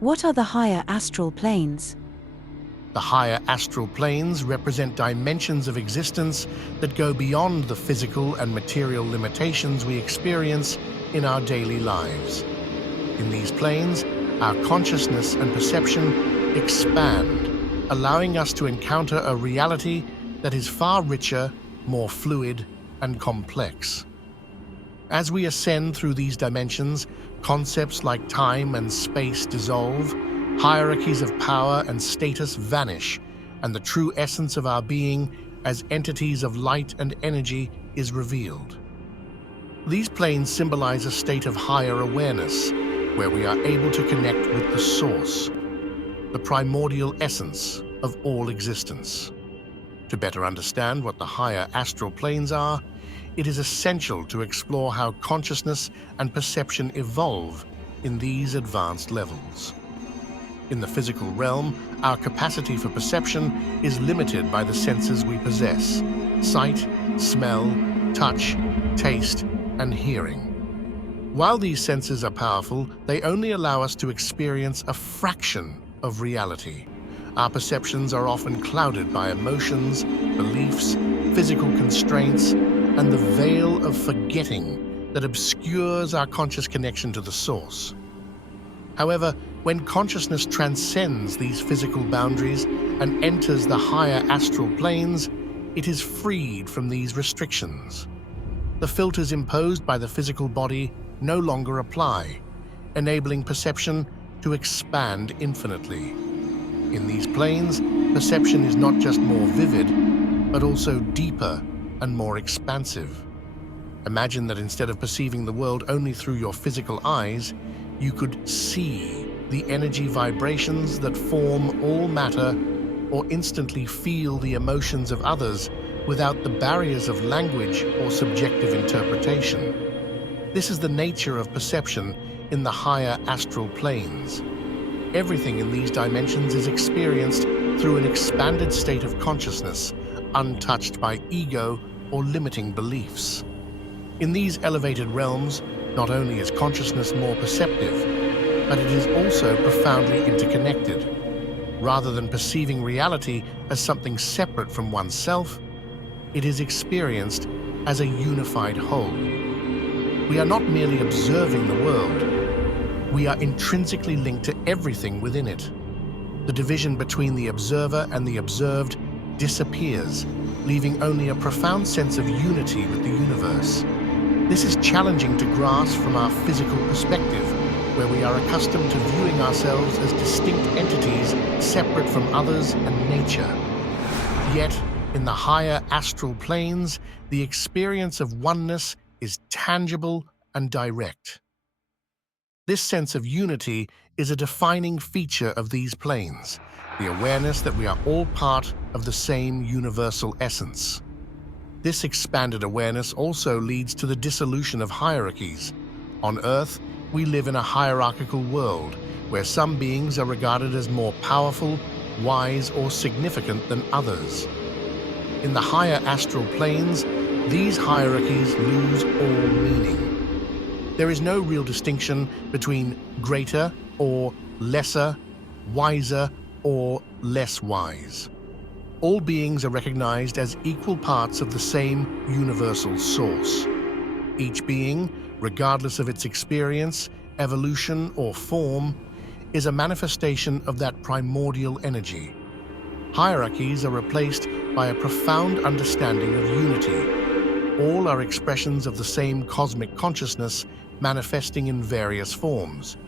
What are the higher astral planes? The higher astral planes represent dimensions of existence that go beyond the physical and material limitations we experience in our daily lives. In these planes, our consciousness and perception expand, allowing us to encounter a reality that is far richer, more fluid, and complex. As we ascend through these dimensions, concepts like time and space dissolve, hierarchies of power and status vanish, and the true essence of our being as entities of light and energy is revealed. These planes symbolize a state of higher awareness, where we are able to connect with the source, the primordial essence of all existence. To better understand what the higher astral planes are, it is essential to explore how consciousness and perception evolve in these advanced levels. In the physical realm, our capacity for perception is limited by the senses we possess: sight, smell, touch, taste, and hearing. While these senses are powerful, they only allow us to experience a fraction of reality. Our perceptions are often clouded by emotions, beliefs, physical constraints, and the veil of forgetting that obscures our conscious connection to the source. However, when consciousness transcends these physical boundaries and enters the higher astral planes, it is freed from these restrictions. The filters imposed by the physical body no longer apply, enabling perception to expand infinitely. In these planes, perception is not just more vivid, but also deeper and more expansive. Imagine that instead of perceiving the world only through your physical eyes, you could see the energy vibrations that form all matter, or instantly feel the emotions of others without the barriers of language or subjective interpretation. This is the nature of perception in the higher astral planes. Everything in these dimensions is experienced through an expanded state of consciousness, untouched by ego or limiting beliefs. In these elevated realms, not only is consciousness more perceptive, but it is also profoundly interconnected. Rather than perceiving reality as something separate from oneself, it is experienced as a unified whole. We are not merely observing the world, we are intrinsically linked to everything within it. The division between the observer and the observed disappears, leaving only a profound sense of unity with the universe. This is challenging to grasp from our physical perspective, where we are accustomed to viewing ourselves as distinct entities separate from others and nature. Yet, in the higher astral planes, the experience of oneness is tangible and direct. This sense of unity is a defining feature of these planes, the awareness that we are all part of the same universal essence. This expanded awareness also leads to the dissolution of hierarchies. On Earth, we live in a hierarchical world where some beings are regarded as more powerful, wise, or significant than others. In the higher astral planes, these hierarchies lose all meaning. There is no real distinction between greater or lesser, wiser or less wise. All beings are recognized as equal parts of the same universal source. Each being, regardless of its experience, evolution, or form, is a manifestation of that primordial energy. Hierarchies are replaced by a profound understanding of unity. All are expressions of the same cosmic consciousness manifesting in various forms,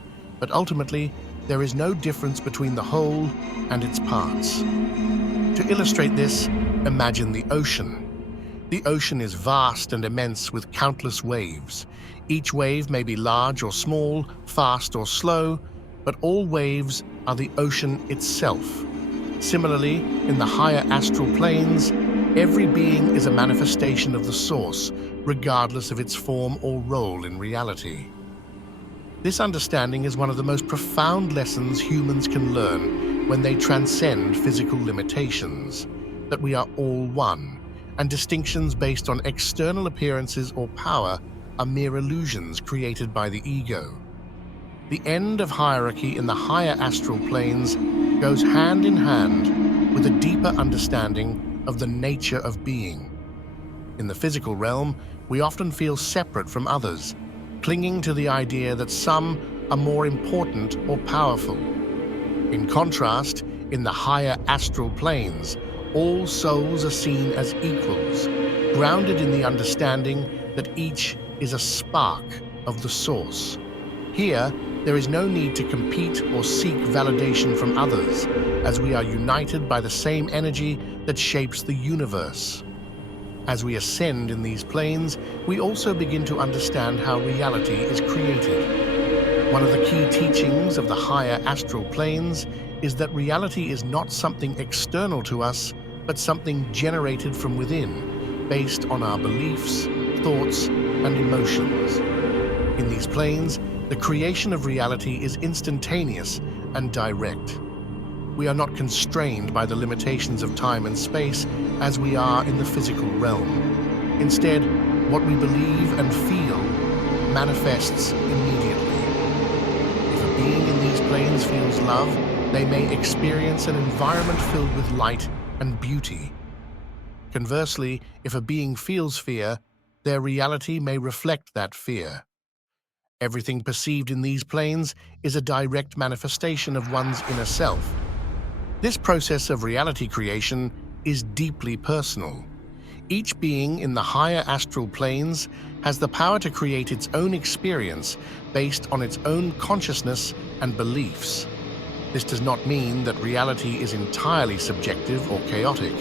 but ultimately, there is no difference between the whole and its parts. To illustrate this, imagine the ocean. The ocean is vast and immense with countless waves. Each wave may be large or small, fast or slow, but all waves are the ocean itself. Similarly, in the higher astral planes, every being is a manifestation of the source, regardless of its form or role in reality. This understanding is one of the most profound lessons humans can learn when they transcend physical limitations, that we are all one, and distinctions based on external appearances or power are mere illusions created by the ego. The end of hierarchy in the higher astral planes goes hand in hand with a deeper understanding of the nature of being. In the physical realm, we often feel separate from others, clinging to the idea that some are more important or powerful. In contrast, in the higher astral planes, all souls are seen as equals, grounded in the understanding that each is a spark of the source. Here, there is no need to compete or seek validation from others, as we are united by the same energy that shapes the universe. As we ascend in these planes, we also begin to understand how reality is created. One of the key teachings of the higher astral planes is that reality is not something external to us, but something generated from within, based on our beliefs, thoughts, and emotions. In these planes, the creation of reality is instantaneous and direct. We are not constrained by the limitations of time and space as we are in the physical realm. Instead, what we believe and feel manifests immediately. If a being in these planes feels love, they may experience an environment filled with light and beauty. Conversely, if a being feels fear, their reality may reflect that fear. Everything perceived in these planes is a direct manifestation of one's inner self. This process of reality creation is deeply personal. Each being in the higher astral planes has the power to create its own experience based on its own consciousness and beliefs. This does not mean that reality is entirely subjective or chaotic.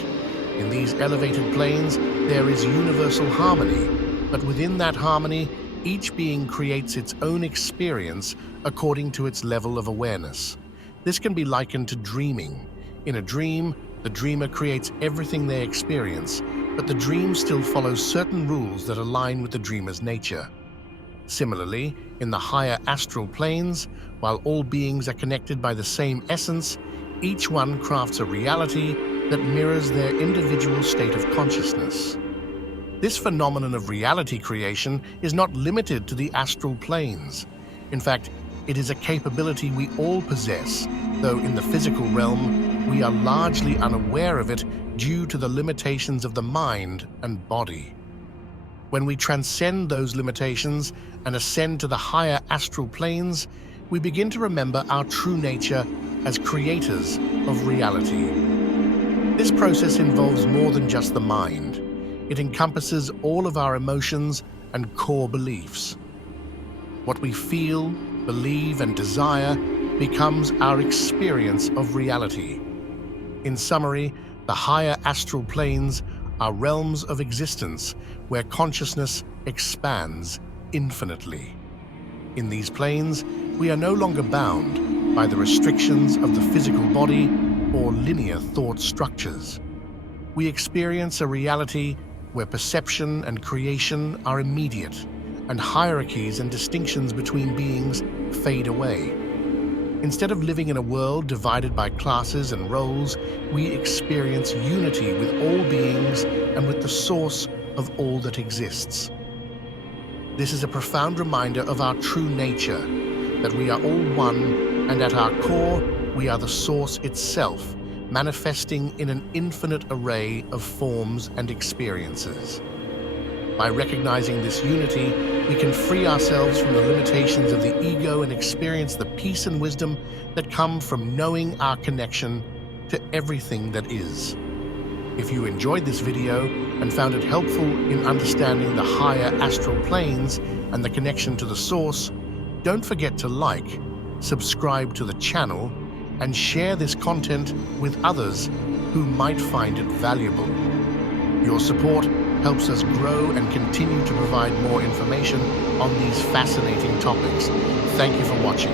In these elevated planes, there is universal harmony, but within that harmony, each being creates its own experience according to its level of awareness. This can be likened to dreaming. In a dream, the dreamer creates everything they experience, but the dream still follows certain rules that align with the dreamer's nature. Similarly, in the higher astral planes, while all beings are connected by the same essence, each one crafts a reality that mirrors their individual state of consciousness. This phenomenon of reality creation is not limited to the astral planes. In fact, it is a capability we all possess, though in the physical realm, we are largely unaware of it due to the limitations of the mind and body. When we transcend those limitations and ascend to the higher astral planes, we begin to remember our true nature as creators of reality. This process involves more than just the mind. It encompasses all of our emotions and core beliefs. What we feel, believe, and desire becomes our experience of reality. In summary, the higher astral planes are realms of existence where consciousness expands infinitely. In these planes, we are no longer bound by the restrictions of the physical body or linear thought structures. We experience a reality where perception and creation are immediate, and hierarchies and distinctions between beings fade away. Instead of living in a world divided by classes and roles, we experience unity with all beings and with the source of all that exists. This is a profound reminder of our true nature, that we are all one, and at our core, we are the source itself, manifesting in an infinite array of forms and experiences. By recognizing this unity, we can free ourselves from the limitations of the ego and experience the peace and wisdom that come from knowing our connection to everything that is. If you enjoyed this video and found it helpful in understanding the higher astral planes and the connection to the source, don't forget to like, subscribe to the channel, and share this content with others who might find it valuable. Your support helps us grow and continue to provide more information on these fascinating topics. Thank you for watching.